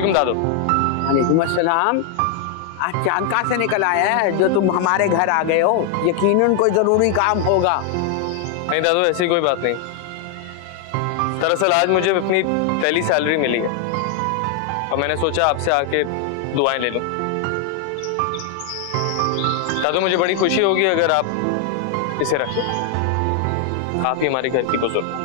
वालेकुम दादू। वालेकुम अस्सलाम। आज चांद कहाँ से निकल आया है जो तुम हमारे घर आ गए हो? यकीनन कोई जरूरी काम होगा। नहीं दादू, ऐसी कोई बात नहीं। दरअसल आज मुझे अपनी पहली सैलरी मिली है और मैंने सोचा आपसे आके दुआएं ले लूं। दादू मुझे बड़ी खुशी होगी अगर आप इसे रखें। आप ही हमारे घर की बुजुर्ग।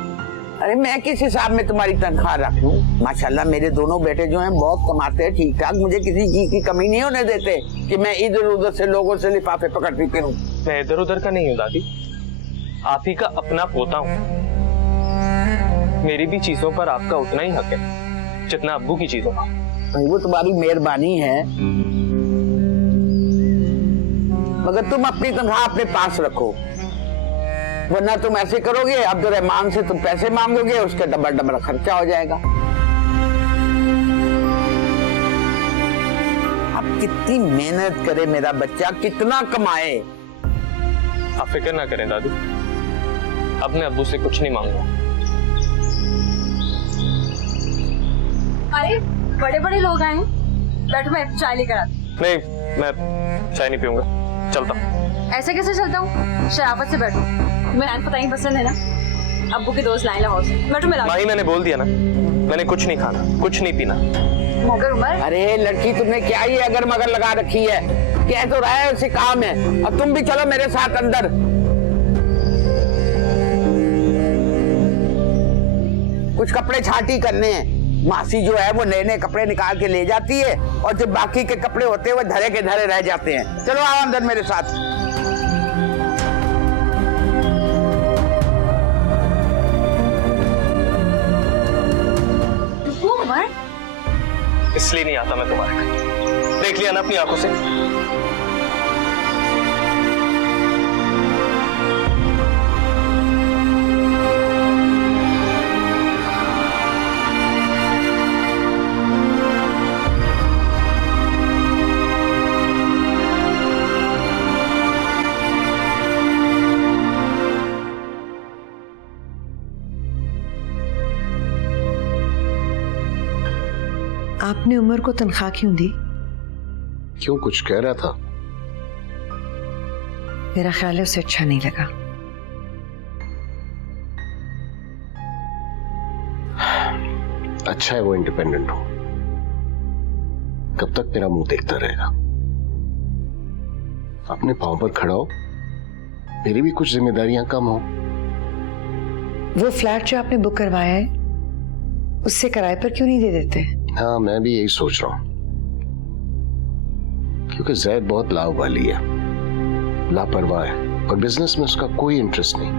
अरे मैं किस हिसाब में तुम्हारी तनख्वाह रख लूं? माशाल्लाह मेरे दोनों बेटे जो हैं बहुत कमाते हैं ठीक ठाक, मुझे किसी चीज की कमी नहीं होने देते कि मैं इधर उधर से लोगों से लिफाफे पकड़ती फिरूं। मैं इधर उधर का नहीं हूँ दादी, आप ही का अपना पोता हूँ। मेरी भी चीजों पर आपका उतना ही हक है जितना अब्बू की चीजों का। भाई वो तुम्हारी मेहरबानी है, मगर तुम अपनी तनख्वाह अपने पास रखो, वरना तुम ऐसे करोगे अब्दुर्रहमान से तुम पैसे मांगोगे, उसका डबल डबल खर्चा हो जाएगा। अब कितनी मेहनत करे मेरा बच्चा, कितना कमाए। आप फिक्र ना करें दादी, अपने अब्बू से कुछ नहीं मांगूंगा। अरे बड़े बड़े लोग आए हैं, बैठो मैं चाय लेकर आती। नहीं, मैं चाय नहीं पीऊंगा, चलता हूँ। ऐसे कैसे चलता हूँ? शराफत से बैठो, मैं पता ही पसंद है ना। अब्बू के दोस्त लाइला हाउस से बैठो। माही मैंने बोल दिया ना, मैंने कुछ नहीं खाना, कुछ नहीं पीना। मगर उमर, अरे लड़की तुमने क्या ही अगर मगर लगा रखी है, कह तो रहा है उसे काम है। और तुम भी चलो मेरे साथ अंदर। कुछ कपड़े छांटी करने हैं। मासी जो है वो नए नए कपड़े निकाल के ले जाती है और जो बाकी के कपड़े होते हैं वो धरे के धरे रह जाते हैं। चलो आओ अंदर मेरे साथ। उमर इसलिए नहीं आता मैं तुम्हारे घर, देख लिया ना अपनी आंखों से। आपने उमर को तनख्वाह क्यों दी? क्यों, कुछ कह रहा था? मेरा ख्याल है उसे अच्छा नहीं लगा। अच्छा है वो इंडिपेंडेंट हो, कब तक मेरा मुंह देखता रहेगा? अपने पांव पर खड़ा हो, मेरी भी कुछ जिम्मेदारियां कम हो। वो फ्लैट जो आपने बुक करवाया है उससे किराए पर क्यों नहीं दे देते? हाँ, मैं भी यही सोच रहा हूं, क्योंकि जैद बहुत लावाली है, लापरवाह है और बिजनेस में उसका कोई इंटरेस्ट नहीं।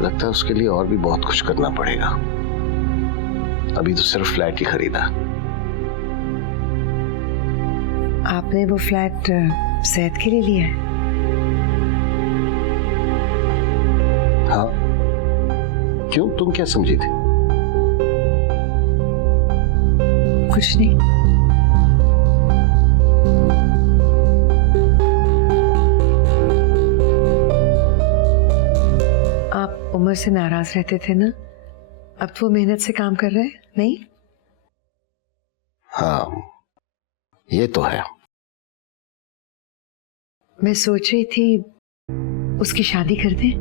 लगता है उसके लिए और भी बहुत कुछ करना पड़ेगा। अभी तो सिर्फ फ्लैट ही खरीदा। आपने वो फ्लैट जैद के लिए लिया है? हाँ, क्यों, तुम क्या समझी थी? कुछ नहीं। आप उमर से नाराज रहते थे ना, अब तो वो मेहनत से काम कर रहे हैं, नहीं? हाँ, ये तो है। मैं सोच रही थी उसकी शादी कर दें।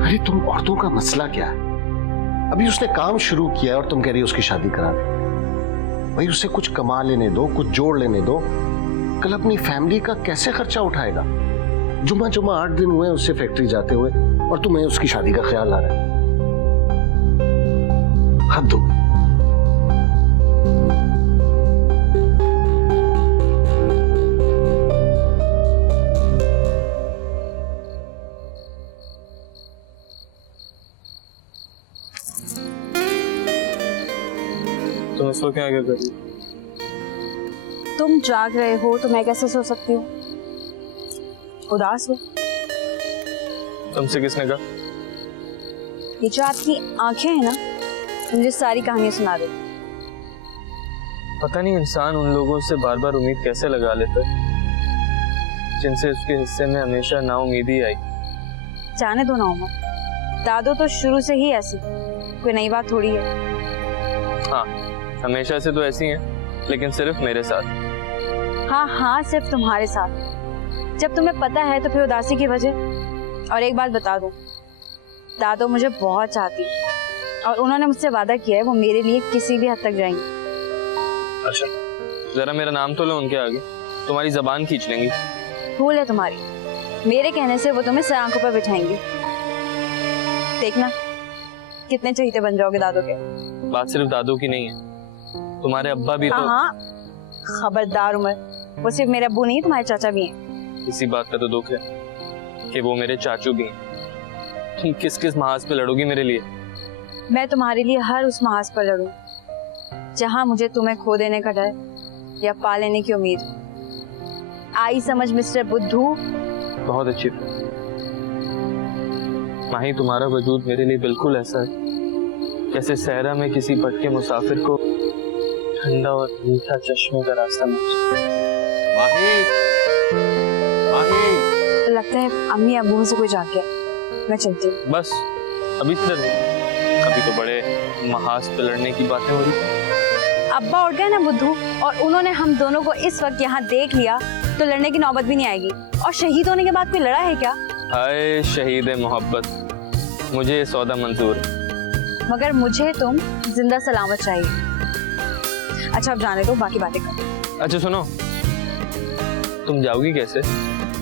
अरे तुम औरतों का मसला क्या है? अभी उसने काम शुरू किया और तुम कह रही हो उसकी शादी करा दे। भाई उसे कुछ कमा लेने दो, कुछ जोड़ लेने दो, कल अपनी फैमिली का कैसे खर्चा उठाएगा? जुम्मा 8 दिन हुए उससे फैक्ट्री जाते हुए और तुम्हें उसकी शादी का ख्याल आ रहा है। हद हो गई। तुम इस वक्त क्या कर रही हो? तुम जाग रहे हो तो मैं कैसे सो सकती हूँ? उदास हो? तुमसे किसने कहा? ये जो आपकी आंखें हैं ना, मुझे सारी कहानियां सुना दे। पता नहीं इंसान उन लोगों से बार बार उम्मीद कैसे लगा लेता है जिनसे उसके हिस्से में हमेशा नाउम्मीदी आई। जाने दो ना उमर, दादो तो शुरू से ही ऐसी, कोई नई बात थोड़ी है। हाँ, हमेशा से तो ऐसी हैं, लेकिन सिर्फ मेरे साथ। हाँ हाँ, सिर्फ तुम्हारे साथ। जब तुम्हें पता है तो फिर उदासी की वजह। और एक बात बता दूं, दादो मुझे बहुत चाहती और उन्होंने मुझसे वादा किया है वो मेरे लिए किसी भी हद तक जाएंगी। अच्छा, जरा मेरा नाम तो लो उनके आगे, तुम्हारी जबान खींच लेंगी। भूल है तुम्हारी, मेरे कहने से वो तुम्हें सर आंखों पर बिठाएंगी। देखना कितने चहीते बन जाओगे दादो के। बात सिर्फ दादू की नहीं है, तुम्हारे अब्बा भी तो। हाँ, खबरदार उमर, वो सिर्फ मेरे अब्बू नहीं तुम्हारे चाचा भी हैं। इसी बात का तो दुख है कि वो मेरे चाचू भी हैं। तुम किस किस महाज पे लड़ोगी मेरे लिए? मैं तुम्हारे लिए हर उस महाज पर लड़ूं जहां मुझे तुम्हें खो देने का डर या पा लेने की उम्मीद। आई समझ मिस्टर बुद्धू। बहुत अच्छी बात। माही, तुम्हारा वजूद मेरे लिए बिल्कुल ऐसा है जैसे सहरा में किसी भटके मुसाफिर को ठंडा और मीठा चश्मे का रास्ता मिलता। माही, माही। तो लगता है अम्मी अब्बू से कोई जाके, मैं चलती हूँ। बस अभी किधर? अभी तो बड़े महाज पे लड़ने की बातें हो रही। अब्बा उठ गए ना बुद्धू, और उन्होंने हम दोनों को इस वक्त यहाँ देख लिया तो लड़ने की नौबत भी नहीं आएगी। और शहीद होने के बाद कोई लड़ा है क्या? हाय शहीद मोहब्बत, मुझे ये सौदा मंजूर है। मगर मुझे तुम जिंदा सलामत चाहिए। अच्छा अब जाने दो, बाकी बातें करो। अच्छा सुनो, तुम जाओगी कैसे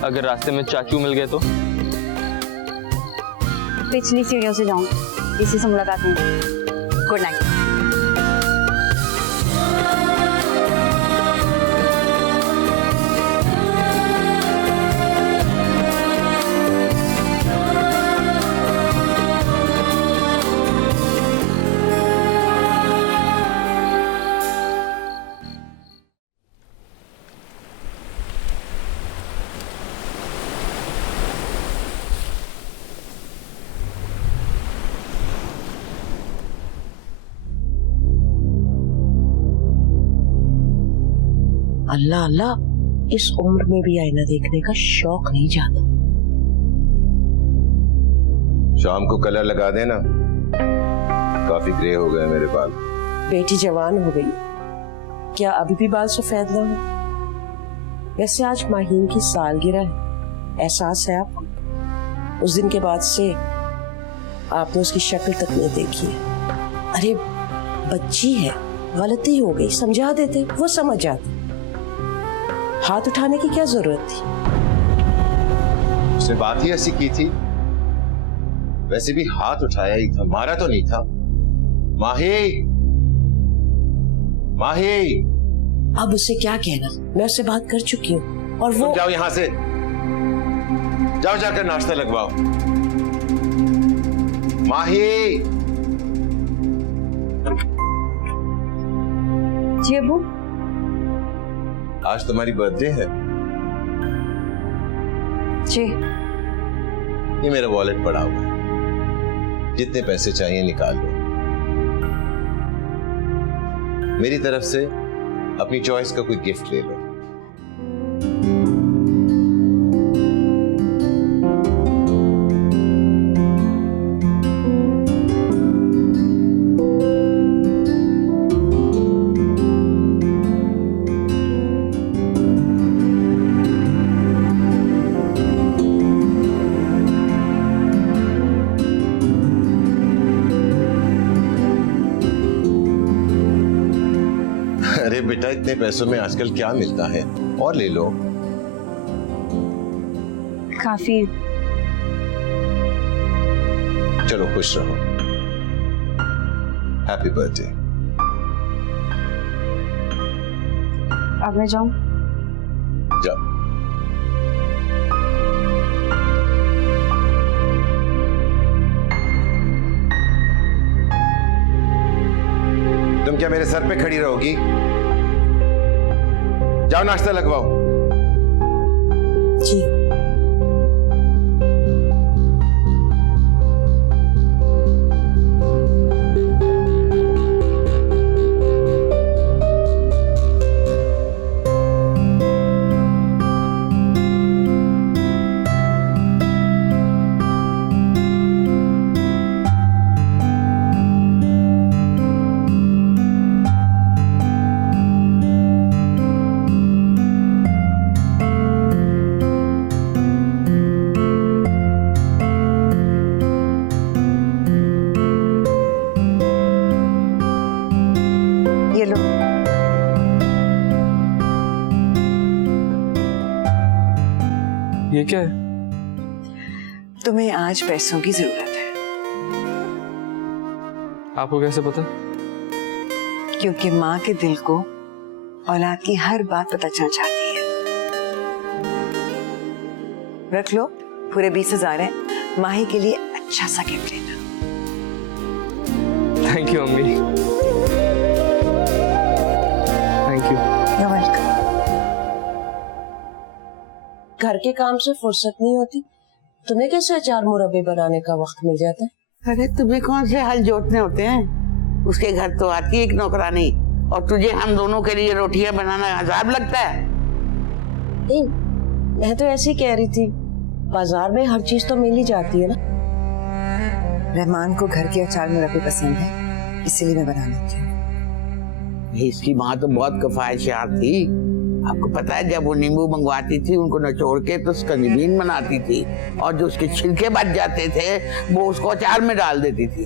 अगर रास्ते में चाचू मिल गए तो? पिछली सीढ़ियों से जाऊंगी, इसी से मुलाकात होगी। Good night. अल्लाह अल्लाह, इस उम्र में भी आईना देखने का शौक नहीं जाता। शाम को कलर लगा देना, काफी ग्रे हो गए मेरे बाल। बेटी जवान हो गई, क्या अभी भी बाल सफेद ना हो? वैसे आज माहीन की सालगिरह है, एहसास है आपको? उस दिन के बाद से आपने उसकी शक्ल तक नहीं देखी है। अरे बच्ची है, गलती हो गई, समझा देते, वो समझ जाती। हाथ उठाने की क्या जरूरत थी? उसने बात ही ऐसी की थी, वैसे भी हाथ उठाया ही था, मारा तो नहीं था। माही, माही। अब उसे क्या कहना, मैं उससे बात कर चुकी हूँ। और वो तुम जाओ यहां से, जाओ जाकर नाश्ता लगवाओ। माही। जी अब्बू। आज तुम्हारी बर्थडे है। जी। ये मेरा वॉलेट पड़ा हुआ है, जितने पैसे चाहिए निकाल लो। मेरी तरफ से अपनी चॉइस का कोई गिफ्ट ले लो। अरे बेटा, इतने पैसों में आजकल क्या मिलता है, और ले लो। काफी। चलो खुश रहो। Happy birthday. अब मैं जाऊं? जाओ। तुम क्या मेरे सर पे खड़ी रहोगी? जाओ नाश्ता लगवाओ। जी। ये क्या है? तुम्हें आज पैसों की जरूरत है, आपको कैसे पता? क्योंकि माँ के दिल को औलाद की हर बात पता चल जाती है। रख लो, पूरे 20,000 है, माही के लिए अच्छा सा गिफ्ट लेना। थैंक यू अम्मी, थैंक यू। You're welcome। घर के काम से फुर्सत नहीं होती, तुम्हें कैसे अचार मुरब्बे बनाने का वक्त मिल जाता है? अरे तुम्हें कौन से हल जोतने होते हैं? उसके घर तो आती है एक नौकरानी, और तुझे हम दोनों के लिए रोटियां बनाना अजाब लगता है। नहीं, मैं तो ऐसे ही कह रही थी, बाजार में हर चीज तो मिल ही जाती है ना। रहमान को घर के अचार मुरब्बे पसंद है, इसीलिए मैं बना लेती हूँ। इसकी माँ तो बहुत कफायशार थी। आपको पता है, जब वो नींबू मंगवाती थी उनको निचोड़ के तो उसका नमकीन बनाती थी, और जो उसके छिलके बच जाते थे वो उसको अचार में डाल देती थी।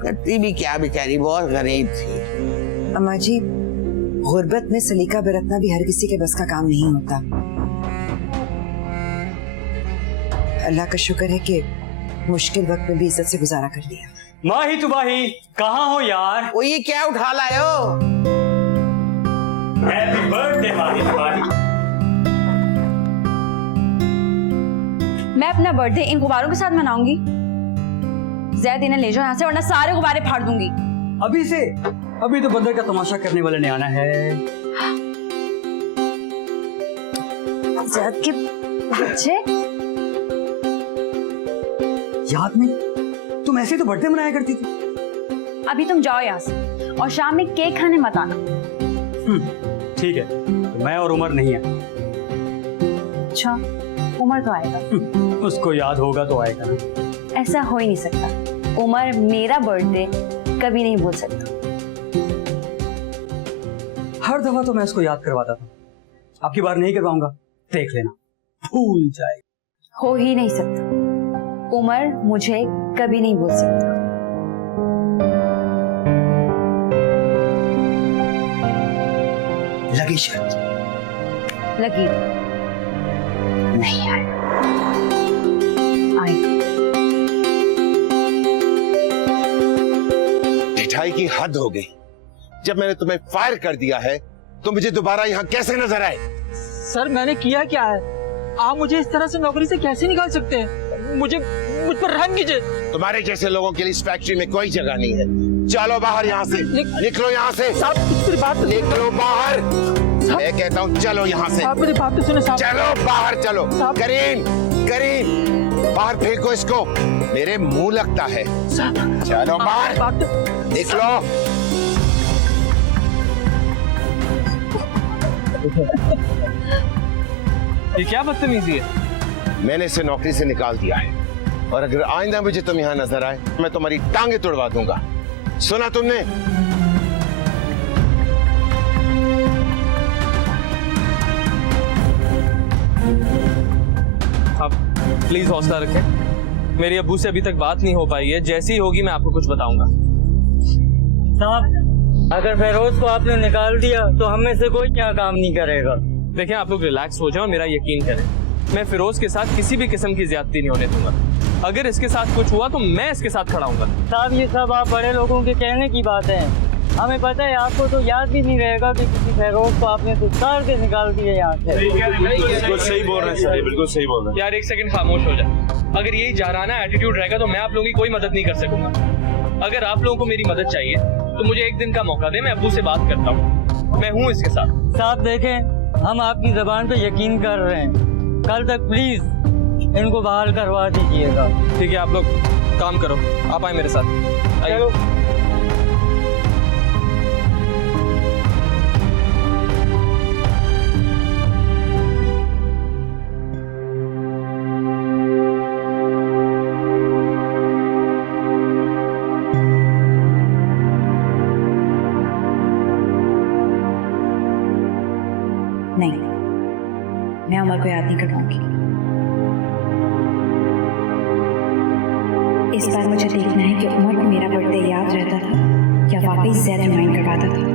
करती भी क्या बेचारी, बहुत गरीब थी। अम्मा जी, गुर्बत में सलीका बरतना भी हर किसी के बस का काम नहीं होता। अल्लाह का शुक्र है कि मुश्किल वक्त में भी इज्जत से गुजारा कर लिया। माही तुबाही कहाँ हो यार? वो ये क्या उठा लाए हो? हैप्पी बर्थडे माही तुबाही। मैं अपना बर्थडे इन गुब्बारों के साथ मनाऊंगी? जैद, इन्हें ले जाओ यहाँ से, वरना सारे गुब्बारे फाड़ दूंगी। अभी से? अभी तो बंदर का तमाशा करने वाले ने आना है। जैद के बच्चे, याद नहीं? तुम ऐसे तो बर्थडे मनाया करती थी। अभी तुम जाओ यहाँ से, और शाम में केक खाने मत आना। ठीक है, तो मैं और उमर नहीं है। अच्छा, उमर तो आएगा। उसको याद होगा तो आएगा ना। ऐसा हो ही नहीं सकता। उमर मेरा बर्थडे कभी नहीं भूल सकता। हर दफा तो मैं उसको याद करवाता था, आपकी बार नहीं करवाऊंगा, देख लेना, भूल जाए। हो ही नहीं सकता। उमर मुझे कभी नहीं भूल सकता। लगी शर्त? लगी नहीं आए। ढिठाई की हद हो गई। जब मैंने तुम्हें फायर कर दिया है तो मुझे दोबारा यहाँ कैसे नजर आए? सर, मैंने किया क्या है? आप मुझे इस तरह से नौकरी से कैसे निकाल सकते हैं? मुझ पर रहम कीजिए। तुम्हारे जैसे लोगों के लिए इस फैक्ट्री में कोई जगह नहीं है। चलो बाहर यहाँ से, निकलो यहाँ से। साहब, मेरी बात तो निकलो बाहर। मैं कहता हूँ चलो यहाँ से। साहब, मेरी बात तो सुनो साहब। चलो बाहर, चलो। करीम, करीम, बाहर फेंको इसको, मेरे मुंह लगता है। चलो बाहर, निकलो। ये क्या बदतमीजी है? मैंने इसे नौकरी से निकाल दिया है, और अगर आइंदा मुझे तुम यहाँ नजर आए मैं तुम्हारी टांगे तोड़वा दूंगा। सुना तुमने? आप प्लीज हौसला रखें। मेरी अब्बू से अभी तक बात नहीं हो पाई है, जैसी ही होगी मैं आपको कुछ बताऊंगा। साहब, अगर फेरोज को आपने निकाल दिया तो हम में से कोई क्या काम नहीं करेगा। देखिए, आप लोग रिलैक्स हो जाओ, मेरा यकीन करें, मैं फिरोज के साथ किसी भी किस्म की ज्यादती नहीं होने दूंगा। अगर इसके साथ कुछ हुआ तो मैं इसके साथ खड़ा हूंगा। साहब, ये सब आप बड़े लोगों के कहने की बात है। हमें पता है, आपको तो याद भी नहीं रहेगा कि किसी फेरोज को आपने दुस्तार के निकाल दिए यहाँ से। बिल्कुल सही बोल रहे हैं सर, बिल्कुल सही बोल रहे हैं। यार एक सेकंड खामोश हो जाए। अगर यही जाराना एटीट्यूड रहेगा तो मैं आप लोगों की कोई मदद नहीं कर सकूंगा। अगर आप लोगों को मेरी मदद चाहिए तो मुझे एक दिन का मौका दे, मैं अब्बू से बात करता हूँ, मैं हूँ इसके साथ। साहब देखें, हम आपकी जबान पे यकीन कर रहे हैं, कल तक प्लीज इनको बहाल करवा दीजिएगा। ठीक है, आप लोग काम करो, आप आए मेरे साथ, आइए। नहीं, मैं उमर को याद नहीं करवाऊंगी। इस बार मुझे देखना है कि उमर को मेरा बर्थडे याद रहता था या वाकई ज़्यादा रिमाइंड करवाता था।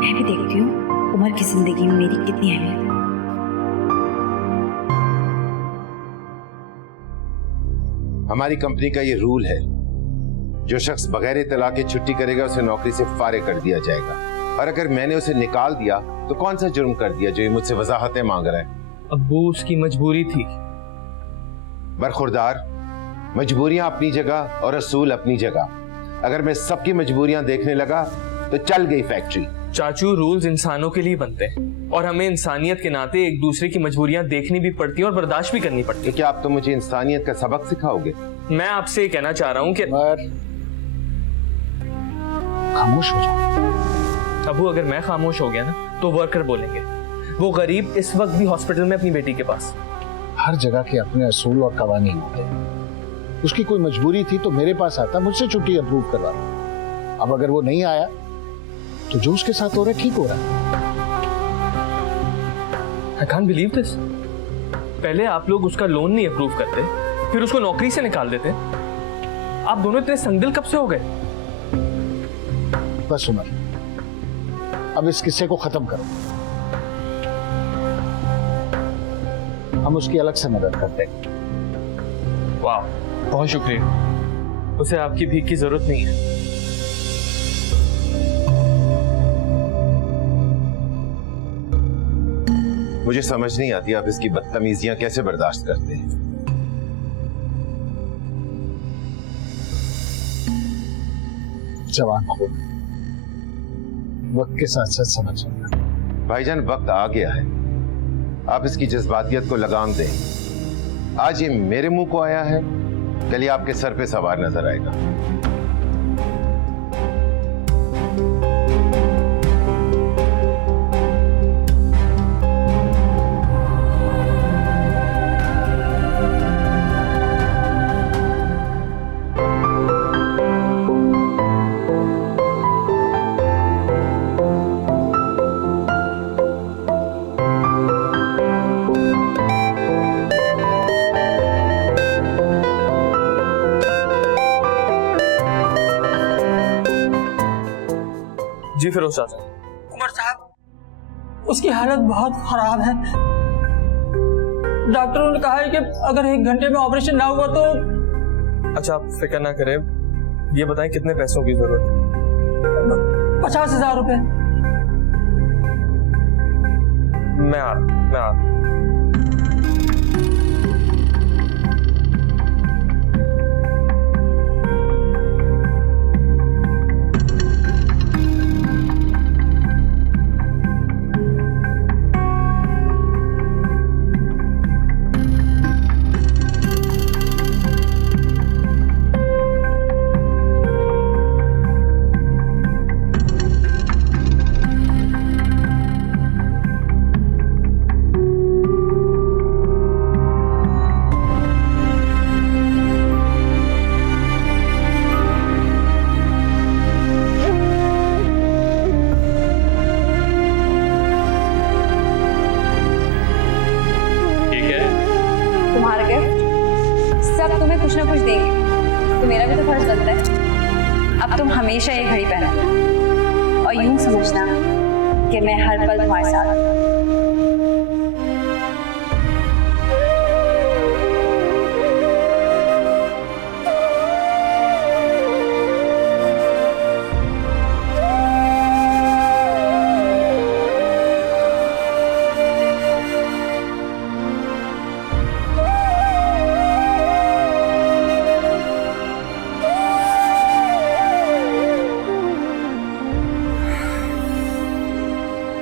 मैं भी देखती हूँ उमर की जिंदगी में मेरी कितनी अहमियत है। हमारी कंपनी का ये रूल है, जो शख्स बगैर इत्तला के छुट्टी करेगा उसे नौकरी से फारिग कर दिया जाएगा। और अगर मैंने उसे निकाल दिया तो कौन सा जुर्म कर दिया जो ये मुझसे वजाहतें मांग रहा है? अब्बू उसकी मजबूरी थी। बरखुरदार, मजबूरियां अपनी जगह और असूल अपनी जगह। अगर मैं सबकी मजबूरियां देखने लगा तो चल गई फैक्ट्री। चाचू, रूल्स इंसानों के लिए बनते हैं और हमें इंसानियत के नाते एक दूसरे की मजबूरियां देखनी भी पड़ती हैं और बर्दाश्त भी करनी पड़ती है। क्या आप तो मुझे इंसानियत का सबक सिखाओगे? मैं आपसे कहना चाह रहा हूँ कि खामोश हो जाओ। अबू, अगर मैं खामोश हो गया ना तो वर्कर बोलेंगे। वो गरीब इस वक्त भी हॉस्पिटल में अपनी बेटी के पास। हर जगह के अपने असूल और कवानीन होते हैं। उसकी कोई मजबूरी थी तो मेरे पास आता, मुझसे छुट्टी अप्रूव करवा। अब अगर वो नहीं आया तो जो उसके साथ हो रहा है ठीक हो रहा है। I can't believe this. पहले आप लोग उसका लोन नहीं अप्रूव करते, फिर उसको नौकरी से निकाल देते। आप दोनों इतने संगदिल कब से हो गए? बस उमर, अब इस किस्से को खत्म करो। हम उसकी अलग से मदद करते हैं। वाह, बहुत शुक्रिया। उसे आपकी भीख की जरूरत नहीं है। मुझे समझ नहीं आती आप इसकी बदतमीजियां कैसे बर्दाश्त करते हैं। जवान खून, वक्त के साथ साथ समझ जाना। भाईजान, वक्त आ गया है, आप इसकी जज्बातियत को लगाम दें। आज ये मेरे मुंह को आया है, कल ये आपके सर पे सवार नजर आएगा। जी फिरोज चाचा। उमर साहब, उसकी हालत बहुत खराब है। डॉक्टरों ने कहा है कि अगर 1 घंटे में ऑपरेशन ना हुआ तो। अच्छा, आप फिक्र ना करें, ये बताएं कितने पैसों की जरूरत? 50,000 रुपए। मैं आ रहा। तुम्हारा गिफ्ट, सब तुम्हें कुछ ना कुछ देंगे, तो मेरा भी तो फर्ज बनता है। अब तुम हमेशा ये घड़ी पहनना और यूं समझना कि मैं हर पल तुम्हारे साथ हूं।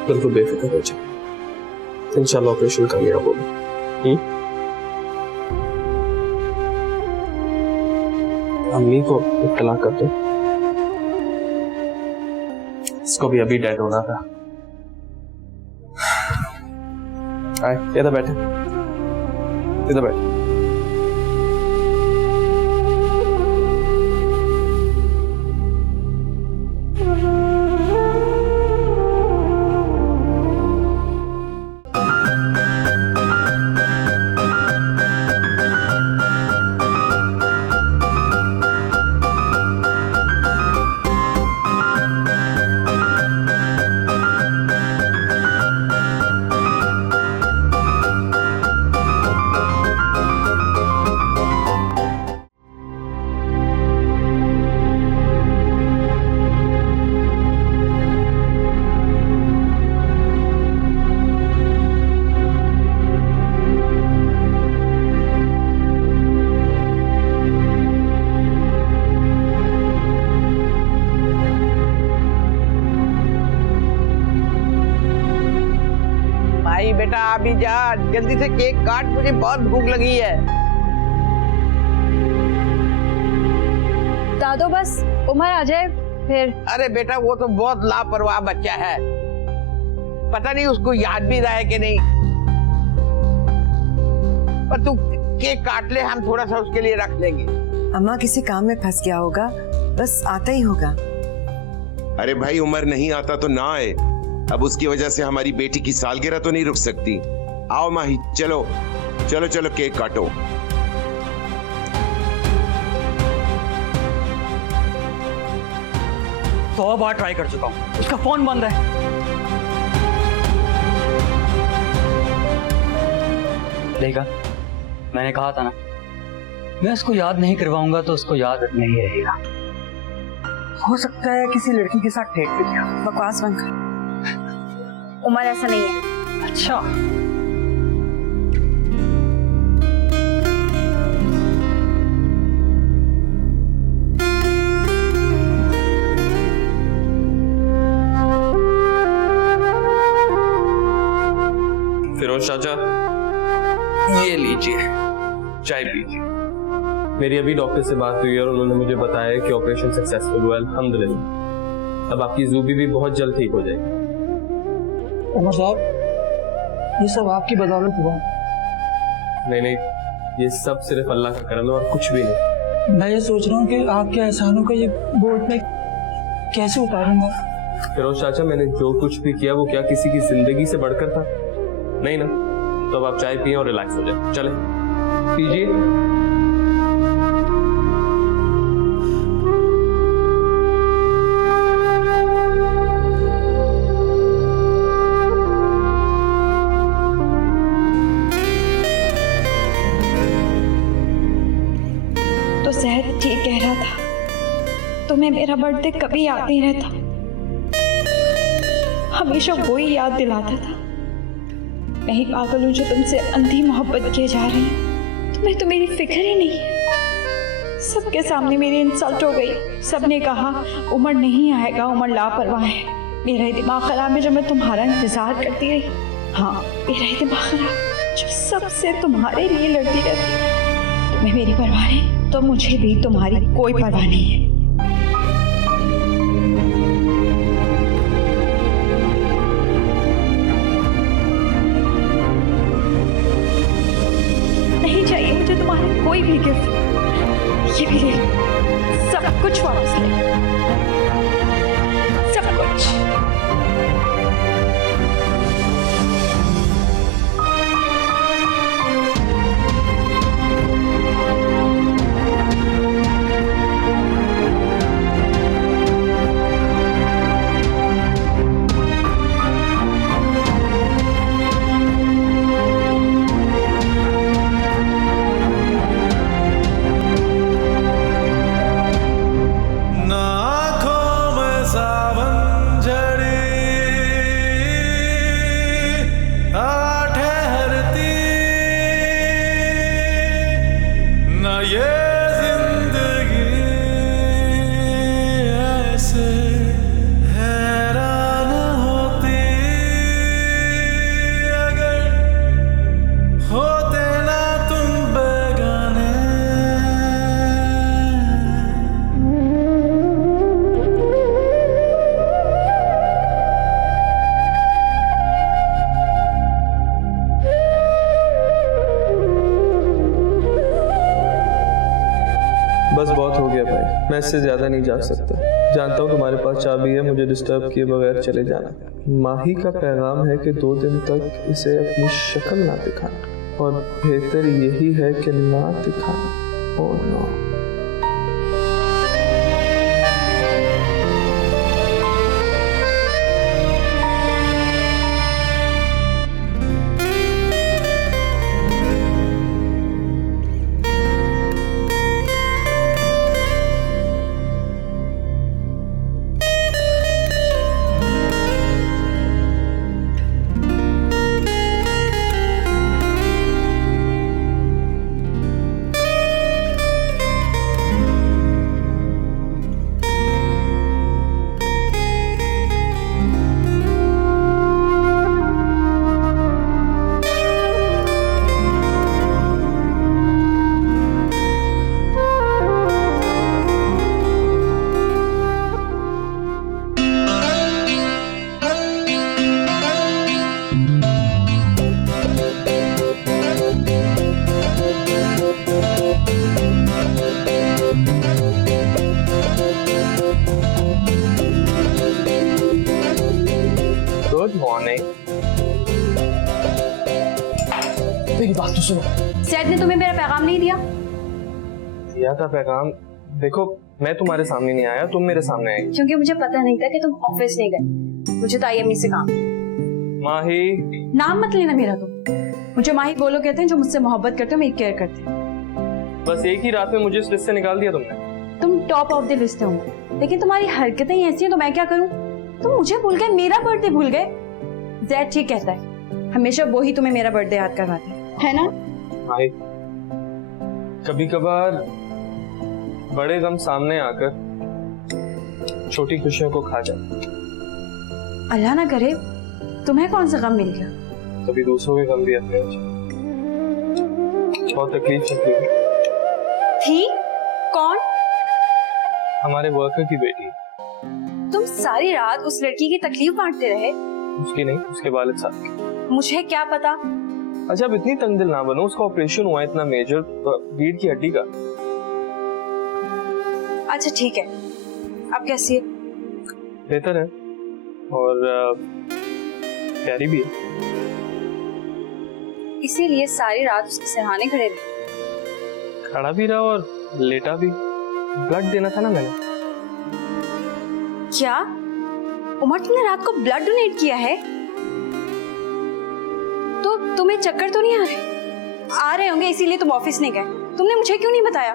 बिल्कुल बेफिक्र हो जाए, इंशाल्लाह ऑपरेशन कामयाब होगा। अम्मी को इत्तला कर दो, इसको भी अभी डेड होना था। आए, इधर बैठे, इधर बैठे। बेटा आ भी जा, जल्दी से केक काट, मुझे बहुत भूख लगी है। दादो बस उमर आ जाए फिर। अरे बेटा वो तो बहुत लापरवाह बच्चा है, पता नहीं उसको याद भी रहा है कि नहीं। पर तू केक काट ले, हम थोड़ा सा उसके लिए रख लेंगे। अम्मा किसी काम में फंस गया होगा, बस आता ही होगा। अरे भाई उमर नहीं आता तो ना आए, अब उसकी वजह से हमारी बेटी की सालगिरह तो नहीं रुक सकती। आओ माही, चलो चलो चलो केक काटो। तो बार ट्राई कर चुका हूँ, उसका फोन बंद है। देखा, मैंने कहा था ना, मैं उसको याद नहीं करवाऊंगा तो उसको याद नहीं रहेगा। हो सकता है किसी लड़की के साथ डेट पे किया। बकवास बंद कर। उमर ऐसा नहीं है। अच्छा, फिरोज चाचा, ये लीजिए, चाय पीजिए। मेरी अभी डॉक्टर से बात हुई है और उन्होंने मुझे बताया कि ऑपरेशन सक्सेसफुल हुआ, अल्हम्दुलिल्लाह। अब आपकी जूबी भी बहुत जल्द ठीक हो जाएगी। उमर साहब, ये सब आपकी बदौलत हुआ। नहीं, ये सब सिर्फ अल्लाह का करम है और कुछ भी नहीं। मैं ये सोच रहा हूँ कि आपके एहसानों का ये बोझ मैं कैसे उतारूंगा। फिरोज चाचा, मैंने जो कुछ भी किया वो क्या किसी की जिंदगी से बढ़कर था? नहीं ना? तो अब आप चाय पिए और रिलैक्स हो जाए। चले पीजिए। तो सहर ठीक कह रहा था, तुम्हें मेरा बर्थडे कभी याद नहीं रहता, हमेशा वही याद दिलाता था। मैं ही पागल हूँ जो तुमसे अंधी मोहब्बत किए जा रही हूँ। तुम्हें तो मेरी फिक्र ही नहीं है। सबके सामने मेरी इंसल्ट हो गई। सबने कहा उमर नहीं आएगा, उमर लापरवाह है। मेरा ही दिमाग खराब है जो मैं तुम्हारा इंतजार करती रही। हाँ, मेरा ही दिमाग खराब जो सबसे तुम्हारे लिए लड़ती रहती। तुम्हें मेरी परवाह नहीं तो मुझे भी तुम्हारी कोई परवाह नहीं है। नहीं चाहिए मुझे तुम्हारा कोई भी गिफ्ट, ये भी ले लो, सब कुछ वापस ले, सब कुछ। बस बहुत हो गया भाई, मैं इससे ज्यादा नहीं जा सकता। जानता हूँ तुम्हारे पास चाबी है, मुझे डिस्टर्ब किए बगैर चले जाना। माही का पैगाम है कि 2 दिन तक इसे अपनी शक्ल ना दिखाना, और बेहतर यही है कि ना दिखाना। Oh no. Good morning. मेरी बात तो सुनो। सैद ने तुम्हें मेरा पैगाम नहीं दिया? दिया था पैगाम। देखो मैं तुम्हारे सामने नहीं आया, तुम मेरे सामने आई। क्योंकि मुझे पता नहीं था कि तुम ऑफिस नहीं गए। मुझे तो IME से काम। माही। नाम मत लेना मेरा तुम। मुझे माही वो लोग कहते हैं जो मुझसे मोहब्बत करते हैं, मेरी केयर करते हैं। बस एक ही रात में मुझे इस लिस्ट से निकाल दिया तुमने। तुम टॉप ऑफ द लिस्ट हो, लेकिन तुम्हारी हरकतें ही ऐसी हैं तो मैं क्या करूं? तुम मुझे भूल गए, मेरा बर्थडे भूल गए। जैद ठीक कहता है, हमेशा वो ही तुम्हें मेरा बर्थडे याद करवाते है ना? माही, कभी कभार बड़े गम सामने आकर छोटी खुशियों को खा जाए। अल्लाह ना करे तुम्हें कौन सा गम मिल गया? कभी दूसरों के गम भी अपने बहुत तकलीफ थी। कौन? हमारे वर्कर की बेटी। तुम सारी रात उस लड़की की तकलीफ बांटते रहे? उसकी नहीं, उसके वालिद साहब की। मुझे क्या पता। अच्छा अब इतनी तंग दिल ना बनो, उसका ऑपरेशन हुआ इतना मेजर, रीढ़ की हड्डी का। अच्छा ठीक है, अब कैसी है? बेहतर है और प्यारी भी है। इसीलिए सारी रात उसके सिरहाने खड़े रहे? खड़ा भी रहा और लेटा भी। ब्लड देना था ना मैंने। क्या उमर, तुमने रात को ब्लड डोनेट किया है? तो तुम्हें चक्कर तो नहीं आ रहे? आ रहे होंगे, इसीलिए तुम ऑफिस नहीं गए। तुमने मुझे क्यों नहीं बताया?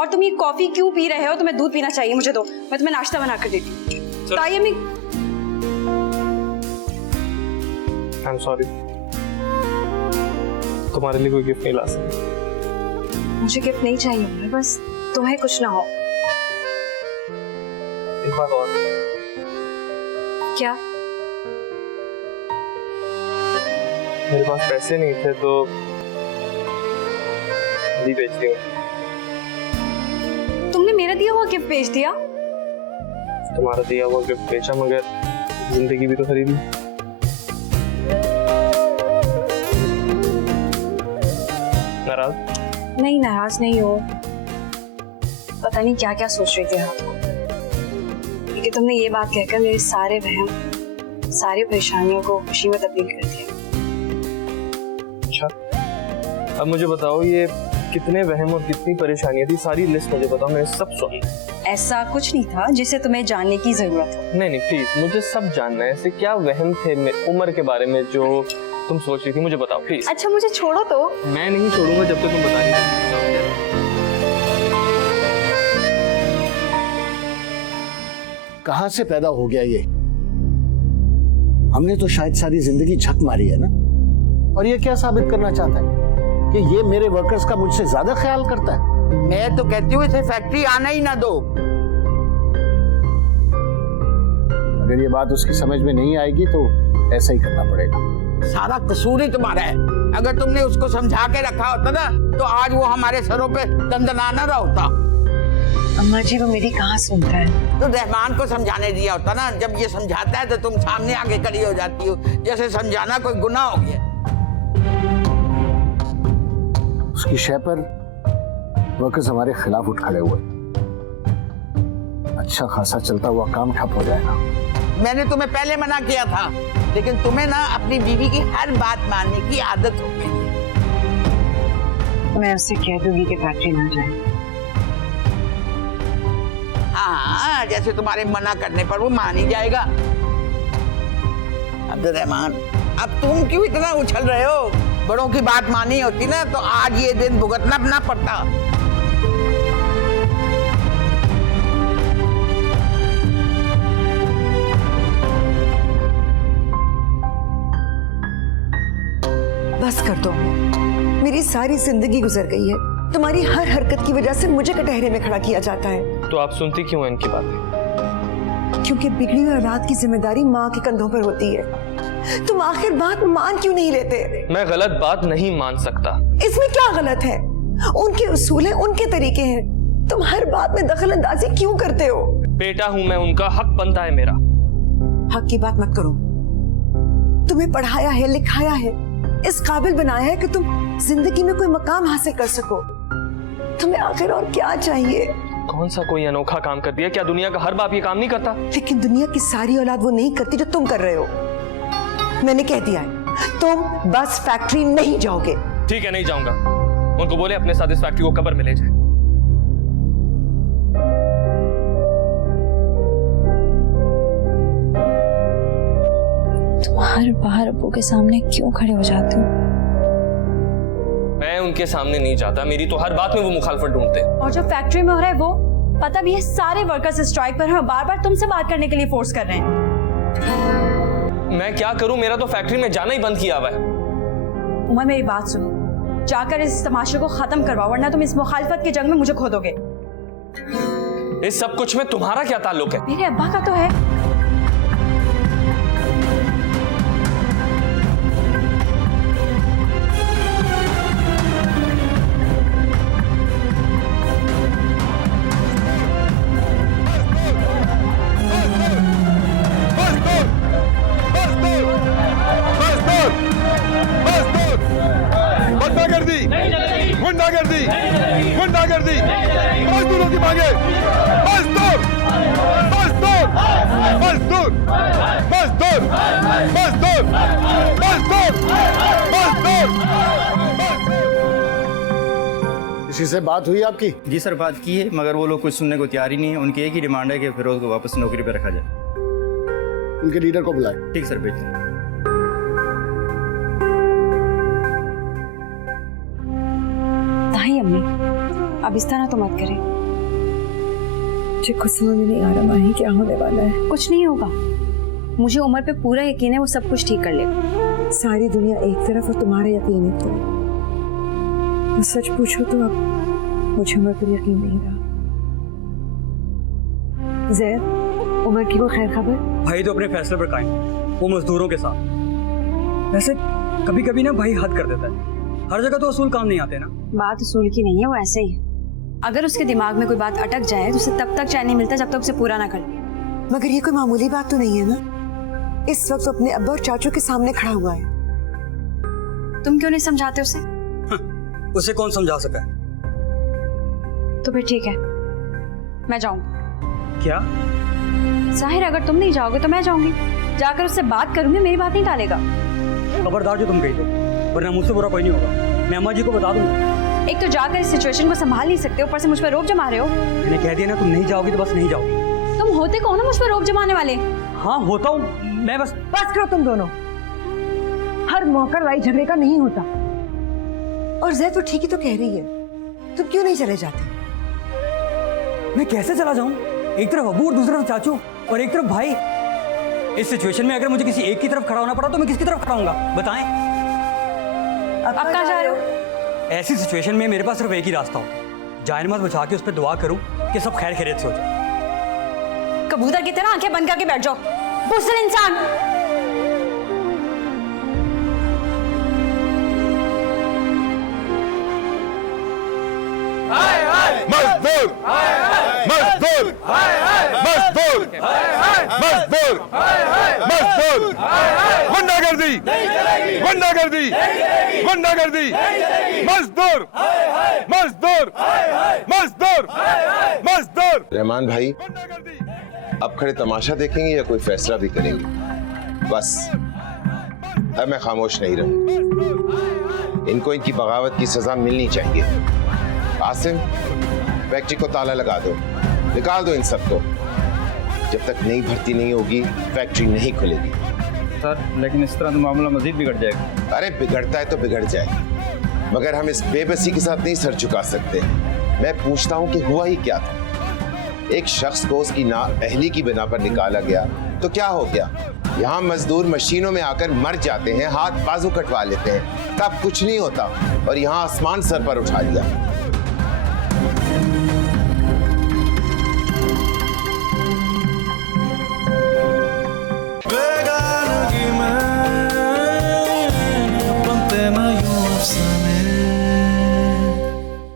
और तुम ये कॉफी क्यों पी रहे हो? तुम्हें दूध पीना चाहिए, मुझे दो, मैं तुम्हें नाश्ता बना कर देती हूँ। आई एम सॉरी, तुम्हारे लिए कोई गिफ्ट नहीं ला सकती। मुझे गिफ्ट नहीं चाहिए, मैं बस तुम्हें कुछ ना हो। एक बात और। क्या? मेरे पास पैसे नहीं थे तो अभी बेच दिया। तुमने मेरा दिया हुआ गिफ्ट बेच दिया? तुम्हारा दिया हुआ गिफ्ट बेचा, मगर जिंदगी भी तो खरीदी। नाराज? नहीं, नाराज नहीं हो। पता नहीं क्या क्या सोच रही थी आप, लेकिन तुमने ये बात कहकर मेरे सारे वहम, सारी परेशानियों को खुशी में तब्दील कर दिया। अच्छा अब मुझे बताओ, ये कितने वहम और कितनी परेशानियां थी, सारी लिस्ट मुझे बताओ, मैंने सब सुनी। ऐसा कुछ नहीं था जिसे तुम्हें जानने की जरूरत हो। नहीं प्लीज, मुझे सब जानना है। ऐसे क्या वहम थे उम्र के बारे में जो तुम सोच रही थी, मुझे बताओ प्लीज। अच्छा मुझे छोड़ो तो। मैं नहीं छोड़ूंगा जब तक तुम बता नहीं। कहां से पैदा हो गया ये? हमने तो शायद सारी जिंदगी झक मारी है ना। और ये क्या साबित करना चाहता है कि ये मेरे वर्कर्स का मुझसे ज्यादा ख्याल करता है? मैं तो कहती हूँ इसे फैक्ट्री आना ही ना दो। अगर ये बात उसकी समझ में नहीं आएगी तो ऐसा ही करना पड़ेगा। सारा कसूर ही तुम्हारा है। अगर तुमने उसको समझा के रखा होता ना तो आज वो हमारे सरों पे दंदनाना रहा होता। अम्मा जी वो मेरी कहाँ सुनता है? तो रहमान को समझाने दिया होता ना। जब ये समझाता है तो तुम सामने आगे खड़ी हो जाती हो, जैसे समझाना कोई गुनाह हो गया। उसकी शय पर वर्कर्स हमारे खिलाफ उठ खड़े हुए। अच्छा खासा चलता हुआ काम ठप हो जाएगा। मैंने तुम्हें पहले मना किया था, लेकिन तुम्हें ना अपनी बीवी की हर बात मानने की आदत हो गई है। मैं उससे कह दूंगी कि फैक्ट्री ना जाए। हाँ, जैसे तुम्हारे मना करने पर वो मान ही जाएगा। अब्दुर्रहमान, अब तुम क्यों इतना उछल रहे हो? बड़ों की बात मानी होती ना तो आज ये दिन भुगतना ना पड़ता। बस कर दो, मेरी सारी जिंदगी गुजर गई है। तुम्हारी हर हरकत की वजह से मुझे कटहरे में खड़ा किया जाता है। तो आप सुनती क्यों हैं इनकी बातें? क्योंकि बिगड़ी हुई औलाद की जिम्मेदारी माँ के कंधों पर होती है। तुम आखिर बात मान क्यों नहीं लेते? मैं गलत बात नहीं मान सकता। इसमें क्या गलत है? उनके उसूल हैं, उनके तरीके हैं। तुम हर बात में दखल अंदाजी क्यों करते हो? बेटा हूं मैं, उनका हक बनता है मेरा। हक की बात मत करो। तुम्हें पढ़ाया है, लिखाया है, इस काबिल बनाया है कि तुम जिंदगी में कोई मकाम हासिल कर सको। तुम्हें आखिर और क्या चाहिए? कौन सा कोई अनोखा काम कर दिया? क्या दुनिया का हर बाप ये काम नहीं करता? लेकिन दुनिया की सारी औलाद वो नहीं करती जो तुम कर रहे हो। मैंने कह दिया है, तुम बस फैक्ट्री नहीं जाओगे। ठीक है, नहीं जाऊंगा। उनको बोले अपने साथ इस फैक्ट्री को कब्र में ले जाए। तुम हर बार अब्बू के सामने क्यों खड़े हो जाते हो? मैं उनके सामने नहीं जाता, मेरी तो हर बात में वो मुखालफत ढूंढते हैं। और जो फैक्ट्री में हो रहा है वो पता भी है, सारे वर्कर्स स्ट्राइक पर हैं और बार बार तुमसे बात करने के लिए फोर्स कर रहे हैं। मैं क्या करूं, मेरा तो फैक्ट्री में जाना ही बंद किया हुआ है। उमर मेरी बात सुनो, जाकर इस तमाशे को खत्म करवाओ वरना तुम इस मुखालफत के जंग में मुझे खो दोगे। इस सब कुछ में तुम्हारा क्या ताल्लुक है? मेरे अब्बा का तो है। गुंडागर्दी मजदूरों की मांगे, मजदूर मजदूर मजदूर मजदूर मजदूर मजदूर मजदूर। किसी से बात हुई आपकी? जी सर, बात की है मगर वो लोग कुछ सुनने को तैयार ही नहीं है। उनकी एक ही डिमांड है कि फिरोज को वापस नौकरी पर रखा जाए। उनके लीडर को बुलाए। ठीक सर, भेज दें। नहीं अम्मी, अब इस तरह तो मत करें। मुझे कुछ समझ नहीं आ रहा माही, क्या होने वाला है। कुछ नहीं होगा, मुझे उमर पे पूरा यकीन है, वो सब कुछ ठीक कर लेगा। सारी दुनिया एक तरफ और तुम्हारा यकीन एक तरफ। मैं सच पूछो तो अब मुझे उमर पर यकीन नहीं रहा। जैद, उमर की वो खैर खबर? भाई तो अपने फैसले पर कायम, वो मजदूरों के साथ। वैसे कभी कभी ना भाई हद कर देता है, हर जगह तो असूल काम नहीं आते ना। बात उसूल की नहीं है, वो ऐसे ही है। अगर उसके दिमाग में कोई बात अटक जाए तो उसे तब तक चैन नहीं मिलता जब तक उसे पूरा ना कर ले। मगर ये कोई मामूली बात तो नहीं है ना। इस वक्त अपने अब्बा और चाचू के सामने खड़ा हुआ है। तुम क्यों नहीं समझाते उसे? उसे कौन समझा सका है? तो फिर ठीक है, मैं जाऊंगी। क्या? जाहिर, अगर तुम नहीं जाओगे तो मैं जाऊंगी, जाकर उससे बात करूंगी, मेरी बात नहीं टालेगा। खबरदार जो तुम कही तो, वरना मुझसे बुरा कोई नहीं होगा। मैं अम्मा जी को बता दूंगा। एक तो जाकर इस सिचुएशन को संभाल नहीं सकते, ऊपर से मुझ पर रोब जमा रहे हो। मैंने कह दिया ना, तुम नहीं जाओगी तो बस नहीं जाओगी। तुम होते कौन हो मुझ पर रोब जमाने वाले? हाँ होता हूँ मैं, बस करो तुम दोनों। हर मौका लड़ाई झगड़े का नहीं होता। और जैद तो ठीक ही तो कह रही है, तुम क्यों नहीं चले जाते? मैं कैसे चला जाऊं? एक तरफ अबू और दूसरी तरफ चाचू और एक तरफ भाई। इस सिचुएशन में अगर मुझे किसी एक की तरफ खड़ा होना पड़ा तो मैं किसकी तरफ खड़ा होऊंगा बताएं? अब कहाँ जा रहे हो? ऐसी सिचुएशन में मेरे पास सिर्फ एक ही रास्ता होता, जायनमाज़ बचा के उस पर दुआ करूं कि सब खैर खैरियत से हो जाए। कबूतर की तरह आंखें बंद करके बैठ जाओ, बुज़दिल इंसान। मजदूर मजदूर मजदूर मजदूर मजदूर गुंडागर्दी गुंडागर्दी गुंडागर्दी मजदूर मजदूर मजदूर मजदूर। रहमान भाई, अब खड़े तमाशा देखेंगे या कोई फैसला भी करेंगे? बस अब मैं खामोश नहीं रहूं। इनको इनकी बगावत की सजा मिलनी चाहिए। आसिम, फैक्ट्री को ताला लगा दो, निकाल दो इन सबको। जब तक नई भर्ती नहीं होगी फैक्ट्री नहीं खुलेगी। सर, लेकिन इस तरह तो मामला मजीद बिगड़ जाएगा। अरे बिगड़ता है तो बिगड़ जाए, मगर हम इस बेबसी के साथ नहीं सर झुका सकते। मैं पूछता हूँ कि हुआ ही क्या था? एक शख्स को उसकी नाअहली की बिना पर निकाला गया तो क्या हो गया? यहाँ मजदूर मशीनों में आकर मर जाते हैं, हाथ बाजू कटवा लेते हैं, तब कुछ नहीं होता, और यहाँ आसमान सर पर उठा लिया।